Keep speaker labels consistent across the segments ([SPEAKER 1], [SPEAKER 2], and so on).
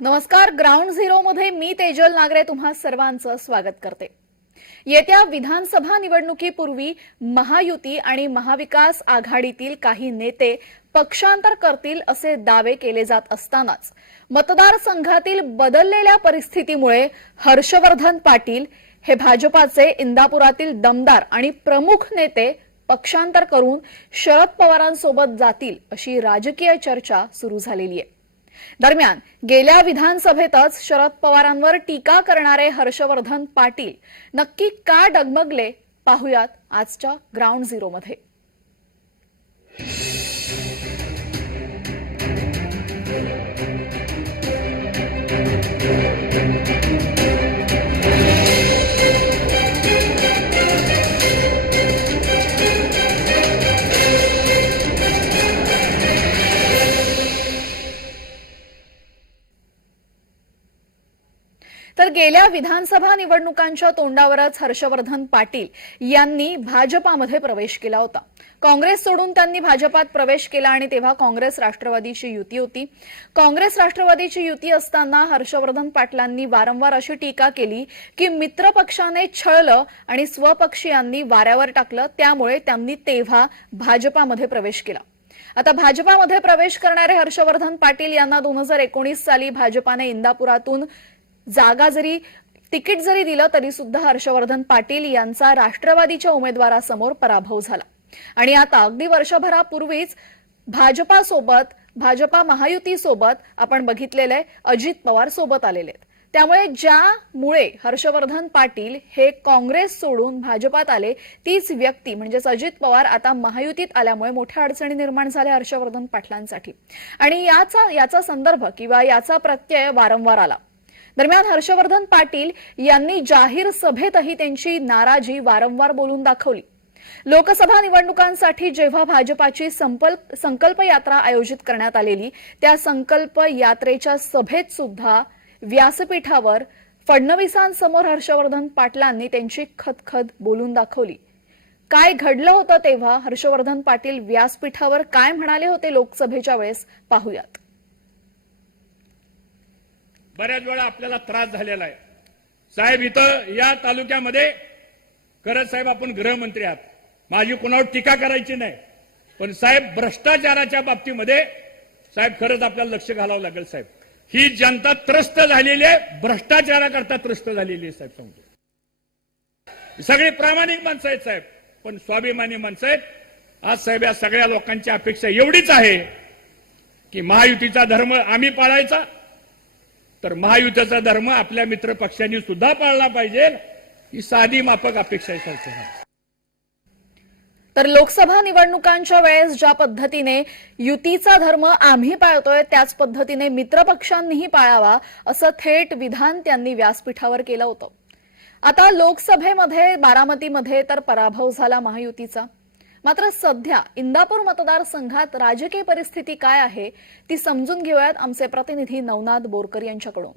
[SPEAKER 1] नमस्कार ground zero मध्ये मी तेजल नागरे तुम्हा सर्वांचं स्वागत करते. येत्या विधानसभा निवडणुकीपूर्वी महायुती आणि महाविकास आघाडीतील काही नेते पक्षांतर करतील असे दावे केले जात असतानाच मतदारसंघातील बदललेल्या परिस्थितीमुळे हर्षवर्धन पाटील हे भाजपाचे इंदापुरातील दमदार आणि प्रमुख नेते पक्षांतर करून शरद पवारांसोबत जातील अशी राजकीय चर्चा सुरू झालेली आहे. दरम्यान गेल्या विधानसभेतच शरद पवारांवर टीका करणारे हर्षवर्धन पाटील नक्की का डगमगले पाहुयात आजच्या ग्राउंड झिरोमध्ये मध्ये. निवडणुकांच्या तोंडावरच हर्षवर्धन पाटील यांनी भाजपामध्ये प्रवेश केला होता. काँग्रेस सोडून त्यांनी भाजपात प्रवेश केला आणि तेव्हा काँग्रेस राष्ट्रवादीची युती होती. काँग्रेस राष्ट्रवादीची युती असताना हर्षवर्धन पाटलांनी वारंवार अशी टीका केली की मित्रपक्षाने छळलं आणि स्वपक्षीयांनी वाऱ्यावर टाकलं त्यामुळे त्यांनी तेव्हा भाजपामध्ये प्रवेश केला. आता भाजपामध्ये प्रवेश करणारे हर्षवर्धन पाटील यांना दोन हजार एकोणीस साली भाजपाने इंदापुरातून जागा जरी तिकीट जरी दिलं तरी सुद्धा हर्षवर्धन पाटील यांचा राष्ट्रवादीच्या उमेदवारासमोर पराभव झाला. आणि आता अगदी वर्षभरापूर्वीच भाजपासोबत भाजपा महायुतीसोबत आपण बघितलेले अजित पवार सोबत आलेले आहेत. त्यामुळे ज्यामुळे हर्षवर्धन पाटील हे काँग्रेस सोडून भाजपात आले तीच व्यक्ती म्हणजेच अजित पवार आता महायुतीत आल्यामुळे मोठ्या अडचणी निर्माण झाल्या हर्षवर्धन पाटलांसाठी. आणि याचा याचा संदर्भ किंवा याचा प्रत्यय वारंवार आला. दरम्यान हर्षवर्धन पाटील यांनी जाहीर सभेतही त्यांची नाराजी वारंवार बोलून दाखवली. लोकसभा निवडणुकांसाठी जेव्हा भाजपाची संकल्प यात्रा आयोजित करण्यात आलेली त्या संकल्प यात्रेच्या सभेत सुद्धा व्यासपीठावर फडणवीसांसमोर हर्षवर्धन पाटलांनी त्यांची खतखत बोलून दाखवली. काय घडलं होतं तेव्हा हर्षवर्धन पाटील व्यासपीठावर काय म्हणाले होते लोकसभेच्या वेळेस पाहूयात.
[SPEAKER 2] बऱ्याच वेळा आपल्याला त्रास झालेला आहे. साहेब इथं या तालुक्यामध्ये खरंच साहेब आपण गृहमंत्री आहात. माझी कोणावर टीका करायची नाही. पण साहेब भ्रष्टाचाराच्या बाबतीमध्ये साहेब खरंच आपल्याला लक्ष घालावं लागेल साहेब. ही जनता त्रस्त झालेली आहे भ्रष्टाचाराकरता त्रस्त झालेली आहे साहेब सांगतो. सगळी प्रामाणिक माणसं आहेत साहेब. पण स्वाभिमानी माणसं आहेत. आज साहेब या सगळ्या लोकांची अपेक्षा एवढीच आहे की महायुतीचा धर्म आम्ही पाळायचा तर महायुतीचा धर्म आपल्या मित्र पक्षांनी सुद्धा पाळला पाहिजे ही साधी माफक अपेक्षा आहे सरकार.
[SPEAKER 1] तर लोकसभा निवडणुकांच्या वेळेस ज्या पद्धतीने युतीचा धर्म आम्ही पाळतोय त्याच पद्धतीने मित्रपक्षांनीही पाळावा असं थेट विधान त्यांनी व्यासपीठावर केलं होतं. आता लोकसभेमध्ये बारामतीमध्ये तर पराभव झाला महायुतीचा. मात्र सध्या इंदापूर मतदारसंघात राजकीय परिस्थिती काय आहे ती समजून घेऊयात आमचे प्रतिनिधी नवनाथ बोरकर यांच्याकडून.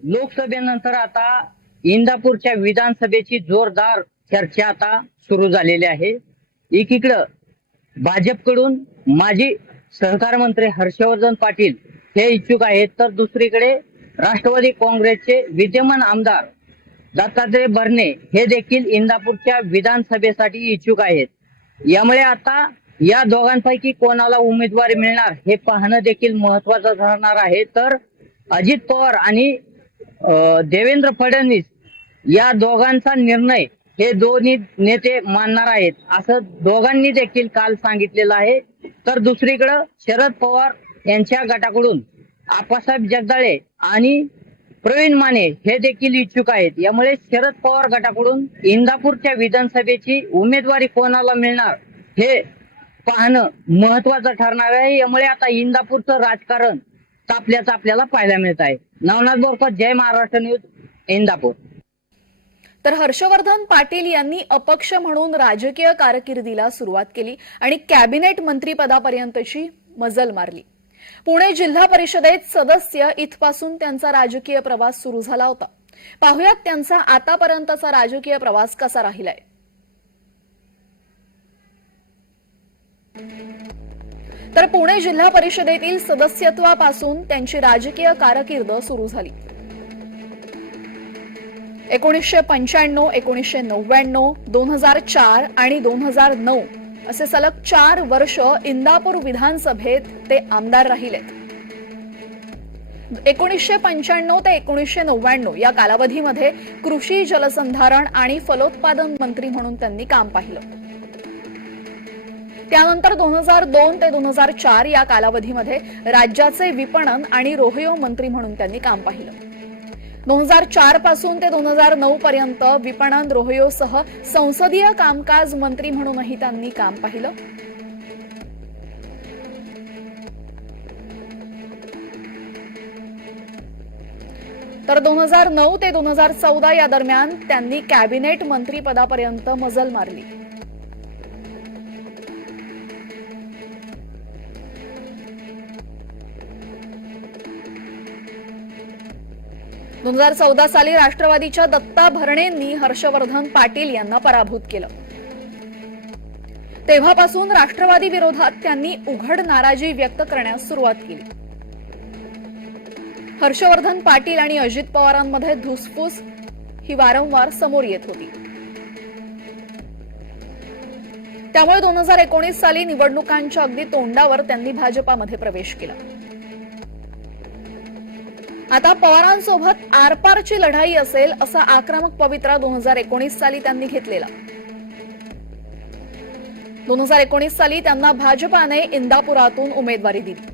[SPEAKER 3] लोकसभेनंतर आता इंदापूरच्या विधानसभेची जोरदार चर्चा आता सुरू झालेली आहे. एकीकडं भाजपकडून माजी सहकार मंत्री हर्षवर्धन पाटील हे इच्छुक आहेत तर दुसरीकडे राष्ट्रवादी काँग्रेसचे विद्यमान आमदार दत्तात्रय भरणे हे देखील इंदापूरच्या विधानसभेसाठी इच्छुक आहेत. यामुळे आता या दोघांपैकी कोणाला उमेदवारी मिळणार हे पाहणं देखील महत्वाचं ठरणार आहे. तर अजित पवार आणि देवेंद्र फडणवीस या दोघांचा निर्णय हे दोन्ही नेते मानणार आहेत असं दोघांनी देखील काल सांगितलेलं आहे. तर दुसरीकडं शरद पवार यांच्या गटाकडून आप्पासाहेब जगदाळे आणि प्रवीण माने हे देखील इच्छुक आहेत. यामुळे शरद पवार गटाकडून इंदापूरच्या विधानसभेची उमेदवारी कोणाला मिळणार हे पाहणं महत्वाचं ठरणार आहे. यामुळे आता इंदापूरचं राजकारण तापल्याचं आपल्याला पाहायला मिळत आहे. नवनाथ बोरकर जय महाराष्ट्र न्यूज इंदापूर.
[SPEAKER 1] तर हर्षवर्धन पाटील यांनी अपक्ष म्हणून राजकीय कारकिर्दीला सुरुवात केली आणि कॅबिनेट मंत्रीपदापर्यंतची मजल मारली. पुणे जिल्हा परिषदेत सदस्य इथपासून त्यांचा राजकीय प्रवास सुरू झाला होता. पाहुयात त्यांचा आतापर्यंतचा राजकीय प्रवास कसा राहिलाय. तर पुणे जिल्हा परिषदेतील सदस्यत्वापासून त्यांची राजकीय कारकीर्द सुरू झाली. एकोणीसशे पंच्याण्णव एकोणीसशे नव्याण्णव दोन हजार चार आणि दोन हजार नऊ असे सलग चार वर्ष इंदापूर विधानसभेत ते आमदार राहिलेत. एकोणीसशे पंच्याण्णव ते एकोणीसशे नव्याण्णव या कालावधीमध्ये कृषी जलसंधारण आणि फलोत्पादन मंत्री म्हणून त्यांनी काम पाहिलं. त्यानंतर दोन हजार दोन ते दोन हजार चार या कालावधीमध्ये राज्याचे विपणन आणि रोहयो मंत्री म्हणून त्यांनी काम पाहिलं. दोन हजार चारपासून ते दोन हजार नऊ पर्यंत विपणन रोहयोसह संसदीय कामकाज मंत्री म्हणूनही त्यांनी काम पाहिलं. तर दोन हजार नऊ ते दोन हजार चौदा या दरम्यान त्यांनी कॅबिनेट मंत्रीपदापर्यंत मजल मारली. दोन हजार चौदा साली राष्ट्रवादीच्या दत्ता भरणेंनी हर्षवर्धन पाटील यांना पराभूत केलं. तेव्हापासून राष्ट्रवादी विरोधात त्यांनी उघड नाराजी व्यक्त करण्यास सुरुवात केली. हर्षवर्धन पाटील आणि अजित पवारांमध्ये धुसफूस ही वारंवार समोर येत होती. त्यामुळे दोन हजार एकोणीस साली निवडणुकांच्या अगदी तोंडावर त्यांनी भाजपामध्ये प्रवेश केला. आता पवारांसोबत आरपारची लढाई असेल असा आक्रमक पवित्रा दोन हजार एकोणीस साली त्यांनी घेतलेला. दोन हजार एकोणीस साली त्यांना भाजपाने इंदापुरातून उमेदवारी दिली.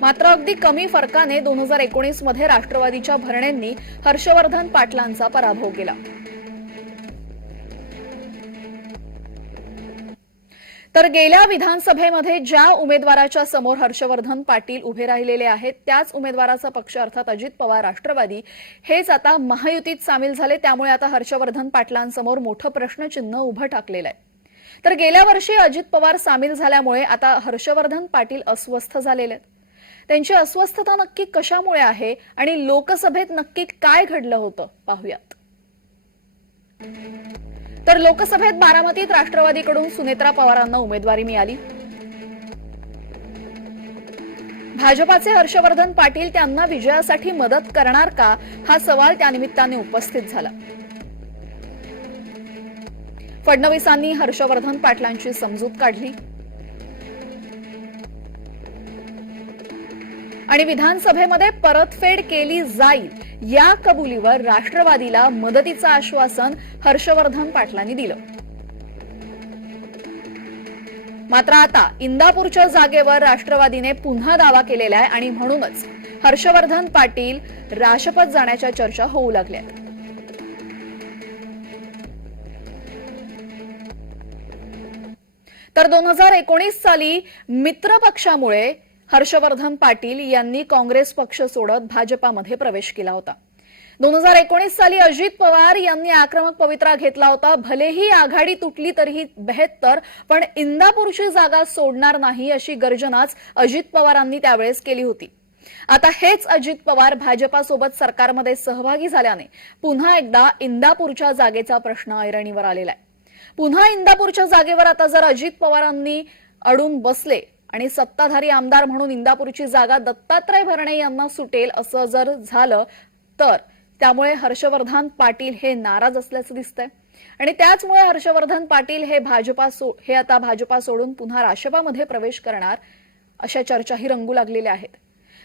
[SPEAKER 1] मात्र अगदी कमी फरकाने दोन हजार एकोणीसमध्ये राष्ट्रवादीच्या भरणेंनी हर्षवर्धन पाटलांचा पराभव केला. तर गेल्या विधानसभेमध्ये ज्या उमेदवाराच्या समोर हर्षवर्धन पाटील उभे राहिलेले आहेत त्याच उमेदवाराचा पक्ष अर्थात अजित पवार राष्ट्रवादी हेच आता महायुतीत सामील झाले. त्यामुळे आता हर्षवर्धन पाटलांसमोर मोठं प्रश्नचिन्ह उभं टाकलेलं आहे. तर गेल्या वर्षी अजित पवार सामील झाल्यामुळे आता हर्षवर्धन पाटील अस्वस्थ झालेले आहेत. त्यांची अस्वस्थता नक्की कशामुळे आहे आणि लोकसभेत नक्की काय घडलं होतं? पाहूयात. तर लोकसभेत बारामतीत राष्ट्रवादीकडून सुनेत्रा पवारांना उमेदवारी मिळाली. भाजपाचे हर्षवर्धन पाटील त्यांना विजयासाठी मदत करणार का? हा सवाल त्यानिमित्ताने उपस्थित झाला. फडणवीसांनी हर्षवर्धन पाटलांची समजूत काढली. आणि विधानसभेमध्ये परतफेड केली जाईल या कबुलीवर राष्ट्रवादीला मदतीचं आश्वासन हर्षवर्धन पाटलांनी दिलं. मात्र आता इंदापूरच्या जागेवर राष्ट्रवादीने पुन्हा दावा केलेला आहे आणि म्हणूनच हर्षवर्धन पाटील राशपत जाण्याच्या चर्चा होऊ लागल्या. तर दोन हजार एकोणीस साली मित्र पक्षामुळे हर्षवर्धन पाटील यांनी काँग्रेस पक्ष सोडत भाजपामध्ये प्रवेश केला होता. दोन हजार एकोणीस साली अजित पवार यांनी आक्रमक पवित्रा घेतला होता. भलेही आघाडी तुटली तरीही बेहत्तर पण इंदापूरची जागा सोडणार नाही अशी गर्जनाच अजित पवारांनी त्यावेळेस केली होती. आता हेच अजित पवार भाजपासोबत सरकारमध्ये सहभागी झाल्याने पुन्हा एकदा इंदापूरच्या जागेचा प्रश्न ऐरणीवर आलेला आहे. पुन्हा इंदापूरच्या जागेवर आता जर अजित पवारांनी अडून बसले आणि सत्ताधारी आमदार म्हणून इंदापूरची जागा दत्तात्रय भरणे यांना सुटेल असं जर झालं तर. त्यामुळे हर्षवर्धन पाटील हे नाराज असल्याचं दिसतंय. आणि त्याचमुळे हर्षवर्धन पाटील हे भाजपा सो हे आता भाजपा सोडून पुन्हा राष्ट्रपामध्ये प्रवेश करणार अशा चर्चाही रंगू लागलेल्या आहेत.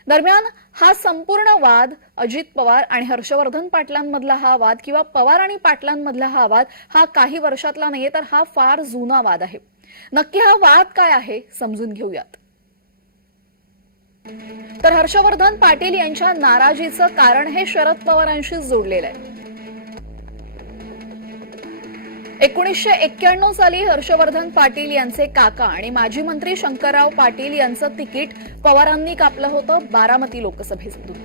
[SPEAKER 1] दरम्यान हा संपूर्ण वाद अजित पवार आणि हर्षवर्धन पाटलांमधला हा वाद किंवा पवार आणि पाटलांमधला हा वाद हा काही वर्षातला नाहीये तर हा फार जुना वाद आहे. नक्की हा वाद काय आहे समजून घेऊयात. तर हर्षवर्धन पाटील यांच्या नाराजीचं कारण हे शरद पवारांशी जोडलेलं आहे. एकोणीसशे एक्क्याण्णव साली हर्षवर्धन पाटील यांचे काका आणि माजी मंत्री शंकरराव पाटील यांचं तिकीट पवारांनी कापलं होतं बारामती लोकसभेतून.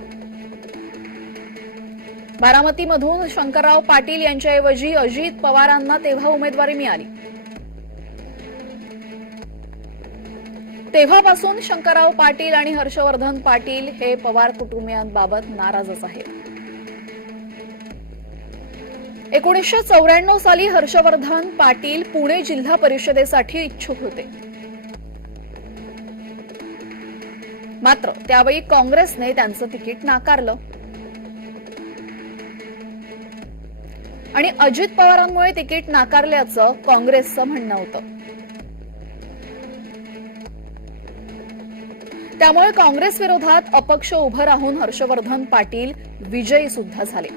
[SPEAKER 1] बारामतीमधून शंकरराव पाटील यांच्याऐवजी अजित पवारांना तेव्हा उमेदवारी मिळाली. तेव्हापासून शंकरराव पाटील आणि हर्षवर्धन पाटील हे पवार कुटुंबियांबाबत नाराजच आहेत. एकोणीसशे चौऱ्याण्णव साली हर्षवर्धन पाटील पुणे जिल्हा परिषदेसाठी इच्छुक होते. मात्र त्यावेळी काँग्रेसने त्यांचं तिकीट नाकारलं. आणि अजित पवारांमुळे तिकीट नाकारल्याचं काँग्रेसचं म्हणणं होतं. त्यामुळे काँग्रेस विरोधात अपक्ष उभं राहून हर्षवर्धन पाटील विजयी सुद्धा झाले.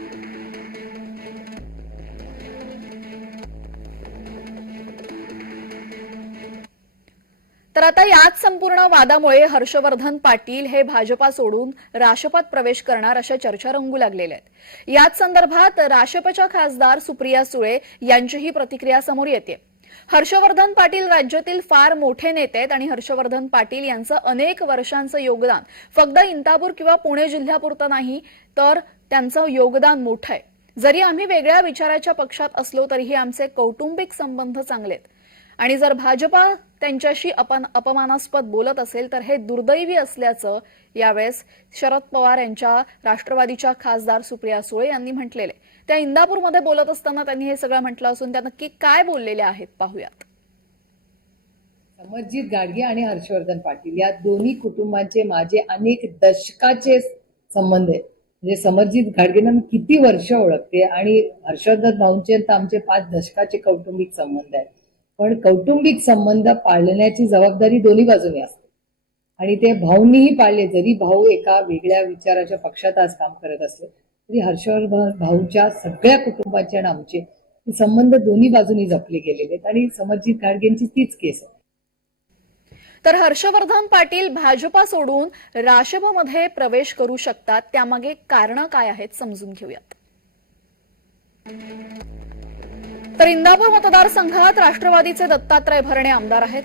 [SPEAKER 1] तर आता याच संपूर्ण वादामुळे हर्षवर्धन पाटील हे भाजपा सोडून राष्ट्रपात प्रवेश करणार अशा चर्चा रंगू लागलेल्या आहेत. याच संदर्भात राष्ट्रपच्या खासदार सुप्रिया सुळे यांचीही प्रतिक्रिया समोर येते. हर्षवर्धन पाटील राज्यातील फार मोठे नेते आहेत आणि हर्षवर्धन पाटील यांचं अनेक वर्षांचं योगदान फक्त इंदापूर किंवा पुणे जिल्ह्यापुरतं नाही तर त्यांचं योगदान मोठं आहे. जरी आम्ही वेगळ्या विचाराच्या पक्षात असलो तरीही आमचे कौटुंबिक संबंध चांगले आणि जर भाजपा त्यांच्याशी अपन अपमानास्पद बोलत असेल तर हे दुर्दैवी असल्याचं यावेळेस शरद पवार यांच्या राष्ट्रवादीच्या खासदार सुप्रिया सुळे यांनी म्हटलेले त्या इंदापूरमध्ये बोलत असताना त्यांनी हे सगळं म्हटलं असून त्या नक्की काय बोललेल्या आहेत पाहूयात.
[SPEAKER 4] समरजित गाडगे आणि हर्षवर्धन पाटील या दोन्ही कुटुंबांचे माझे अनेक दशकाचे संबंध आहेत. म्हणजे समरजित गाडगेंना मी किती वर्ष ओळखते आणि हर्षवर्धन भाऊंचे तर आमचे पाच दशकाचे कौटुंबिक संबंध आहेत. पण कौटुंबिक संबंध पाळण्याची जबाबदारी दोन्ही बाजूने असते. आणि ते भाऊंनीही पाळले जरी भाऊ एका वेगळ्या विचाराच्या पक्षात आज काम करत असले तरी हर्षवर्धन भाऊच्या सगळ्या कुटुंबाचे आणि आमचे संबंध दोन्ही बाजूनी जपले गेलेले आहेत. आणि समरजित गाडगेंची तीच केस आहे.
[SPEAKER 1] तर हर्षवर्धन पाटील भाजपा सोडून राशभमध्ये प्रवेश करू शकतात. त्यामागे कारण काय आहेत समजून घेऊयात. तर इंदापूर मतदारसंघात राष्ट्रवादीचे दत्तात्रय भरणे आमदार आहेत.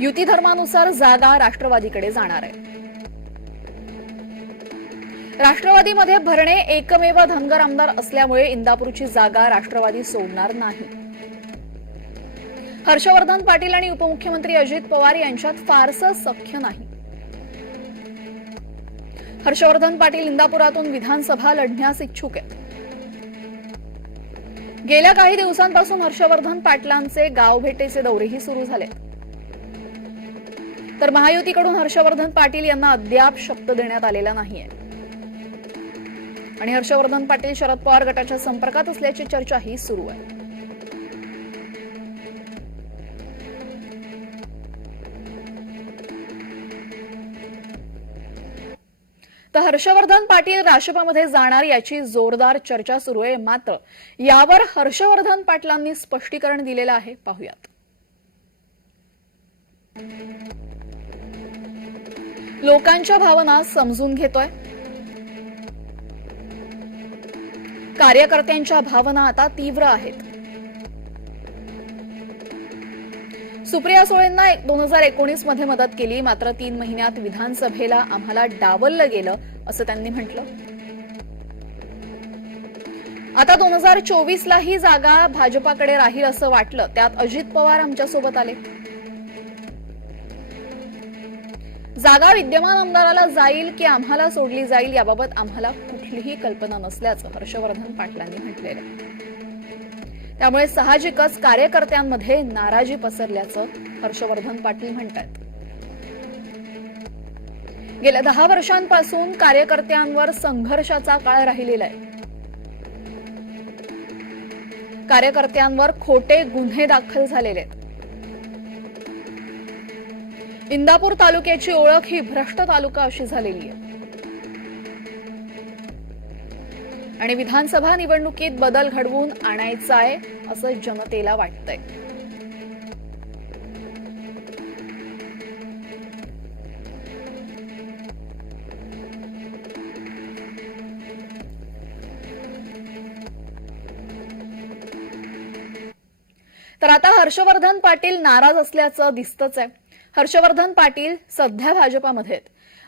[SPEAKER 1] युती धर्मानुसार जागा राष्ट्रवादीकडे जाणार आहे. राष्ट्रवादीमध्ये भरणे एकमेव धनगर आमदार असल्यामुळे इंदापूरची जागा राष्ट्रवादी सोडणार नाही. हर्षवर्धन पाटील आणि उपमुख्यमंत्री अजित पवार यांच्यात फारसं सख्य नाही. हर्षवर्धन पाटील इंदापुरातून विधानसभा लढण्यास इच्छुक आहेत. गेल्या काही दिवसांपासून हर्षवर्धन पाटलांचे गाव भेटेचे दौरेही सुरू झाले तर महायुतीकडून हर्षवर्धन पाटील यांना अद्याप शब्द देण्यात आलेला नाहीये. आणि हर्षवर्धन पाटील शरद पवार गटाच्या संपर्कात असल्याची चर्चाही सुरू आहे. तर हर्षवर्धन पाटील राष्ट्रपामध्ये जाणार याची जोरदार चर्चा सुरू आहे. मात्र यावर हर्षवर्धन पाटलांनी स्पष्टीकरण दिलेलं आहे. पाहूयात. लोकांच्या भावना समजून घेतोय. कार्यकर्त्यांच्या भावना आता तीव्र आहेत. सुप्रिया सुळेंना दोन हजार एकोणीसमध्ये मदत केली मात्र तीन महिन्यात विधानसभेला आम्हाला डावललं गेलं असं त्यांनी म्हटलं. आता दोन हजार चोवीस लाही जागा भाजपाकडे राहील असं वाटलं त्यात अजित पवार आमच्यासोबत आले. जागा विद्यमान आमदाराला जाईल की आम्हाला सोडली जाईल याबाबत आम्हाला कुठलीही कल्पना नसल्याचं हर्षवर्धन पाटलांनी म्हटलेलं आहे. त्यामुळे साहजिकच कार्यकर्त्यांमध्ये नाराजी पसरल्याचं हर्षवर्धन पाटील म्हणतात. गेल्या दहा वर्षांपासून कार्यकर्त्यांवर संघर्षाचा काळ राहिलेला आहे. कार्यकर्त्यांवर खोटे गुन्हे दाखल झालेले आहेत. इंदापूर तालुक्याची ओळख ही भ्रष्ट तालुका अशी झालेली आहे. आणि विधानसभा निवडणुकीत बदल घडवून आणायचा आहे असं जनतेला वाटतंय. तर आता हर्षवर्धन पाटील नाराज असल्याचं दिसतच आहे. हर्षवर्धन पाटील सध्या भाजपामध्ये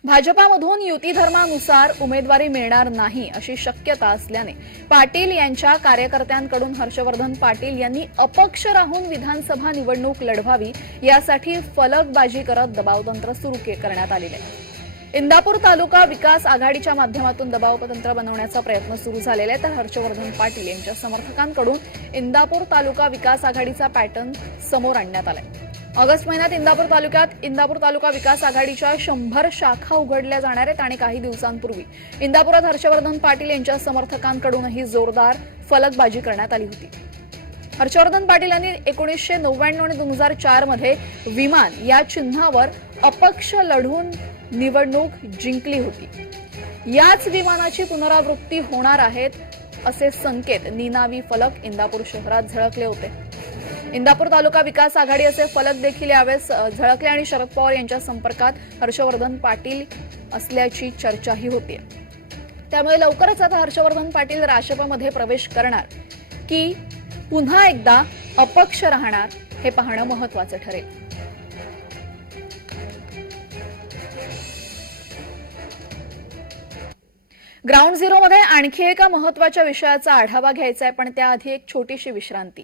[SPEAKER 1] भाजपामधून युती धर्मानुसार उमेदवारी मिळणार नाही अशी शक्यता असल्याने पाटील यांच्या कार्यकर्त्यांकडून हर्षवर्धन पाटील यांनी अपक्ष राहून विधानसभा निवडणूक लढवावी यासाठी फलकबाजी करत दबावतंत्र सुरू के- करण्यात आलेले आहे. इंदापूर तालुका विकास आघाडीच्या माध्यमातून दबावतंत्र बनवण्याचा प्रयत्न सुरू झालेला आहे तर हर्षवर्धन पाटील यांच्या समर्थकांकडून इंदापूर तालुका विकास आघाडीचा पॅटर्न समोर आणण्यात आलाय. ऑगस्ट महिन्यात इंदापूर तालुक्यात इंदापूर तालुका विकास आघाडीच्या शंभर शाखा उघडल्या जाणार आहेत आणि काही दिवसांपूर्वी इंदापुरात हर्षवर्धन पाटील यांच्या समर्थकांकडूनही जोरदार फलकबाजी करण्यात आली होती. हर्षवर्धन पाटील यांनी एकोणीसशे नव्याण्णव आणि दोन हजार चारमध्ये विमान या चिन्हावर अपक्ष लढून निवडणूक जिंकली होती. याच विमानाची पुनरावृत्ती होणार आहेत असे संकेत निनावी फलक इंदापूर शहरात झळकले होते. इंदापूर तालुका विकास आघाडी असे फलक देखील यावेळेस झळकले आणि शरद पवार यांच्या संपर्कात हर्षवर्धन पाटील असल्याची चर्चाही होती. त्यामुळे लवकरच आता हर्षवर्धन पाटील राष्ट्रपमध्ये प्रवेश करणार की पुन्हा एकदा अपक्ष राहणार हे पाहणं महत्वाचं ठरेल. ग्राउंड झिरोमध्ये आणखी एका महत्त्वाच्या विषयाचा आढावा घ्यायचा आहे पण त्याआधी एक छोटीशी विश्रांती.